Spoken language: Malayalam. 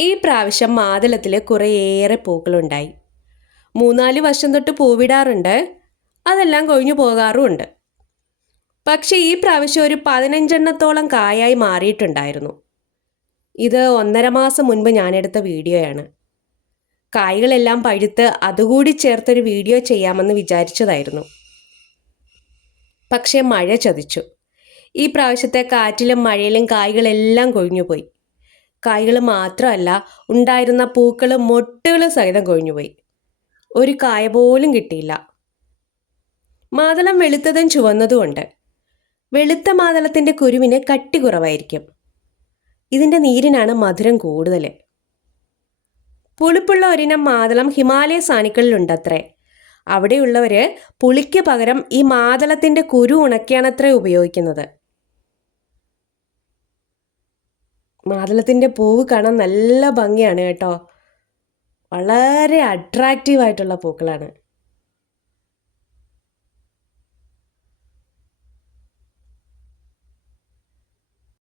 ഈ പ്രാവശ്യം മാതളത്തിൽ കുറേയേറെ പൂക്കളുണ്ടായി. മൂന്നാൽ വർഷം തൊട്ട് പൂവിടാറുണ്ട്. അതെല്ലാം കൊഴിഞ്ഞു പോകാറുമുണ്ട്. പക്ഷേ ഈ പ്രാവശ്യം ഒരു പതിനഞ്ചെണ്ണത്തോളം കായായി മാറിയിട്ടുണ്ടായിരുന്നു. ഇത് ഒന്നര മാസം മുൻപ് ഞാനെടുത്ത വീഡിയോയാണ്. കായ്കളെല്ലാം പഴുത്ത് അതുകൂടി ചേർത്തൊരു വീഡിയോ ചെയ്യാമെന്ന് വിചാരിച്ചതായിരുന്നു. പക്ഷേ മഴ ചതിച്ചു. ഈ പ്രാവശ്യത്തെ കാറ്റിലും മഴയിലും കായ്കളെല്ലാം കൊഴിഞ്ഞുപോയി. കായ്കൾ മാത്രമല്ല ഉണ്ടായിരുന്ന പൂക്കൾ മൊട്ടുകൾ സഹിതം കൊഴിഞ്ഞുപോയി. ഒരു കായ പോലും കിട്ടിയില്ല. മാതളം വെളുത്തതും ചുവന്നതുമുണ്ട്. വെളുത്ത മാതളത്തിന്റെ കുരുവിന് കട്ടി കുറവായിരിക്കും. ഇതിന്റെ നീരിനാണ് മധുരം കൂടുതൽ പുളിപ്പുള്ള ഒരിനം മാതളം ഹിമാലയ സാനിക്കളിലുണ്ടത്രേ അവിടെയുള്ളവർ പുളിക്ക് പകരം ഈ മാതളത്തിന്റെ കുരു ഉണക്കിയാണത്രേ ഉപയോഗിക്കുന്നത്. മാതളത്തിന്റെ പൂവ് കാണാൻ നല്ല ഭംഗിയാണ് കേട്ടോ. വളരെ അട്രാക്റ്റീവ് ആയിട്ടുള്ള പൂക്കളാണ്.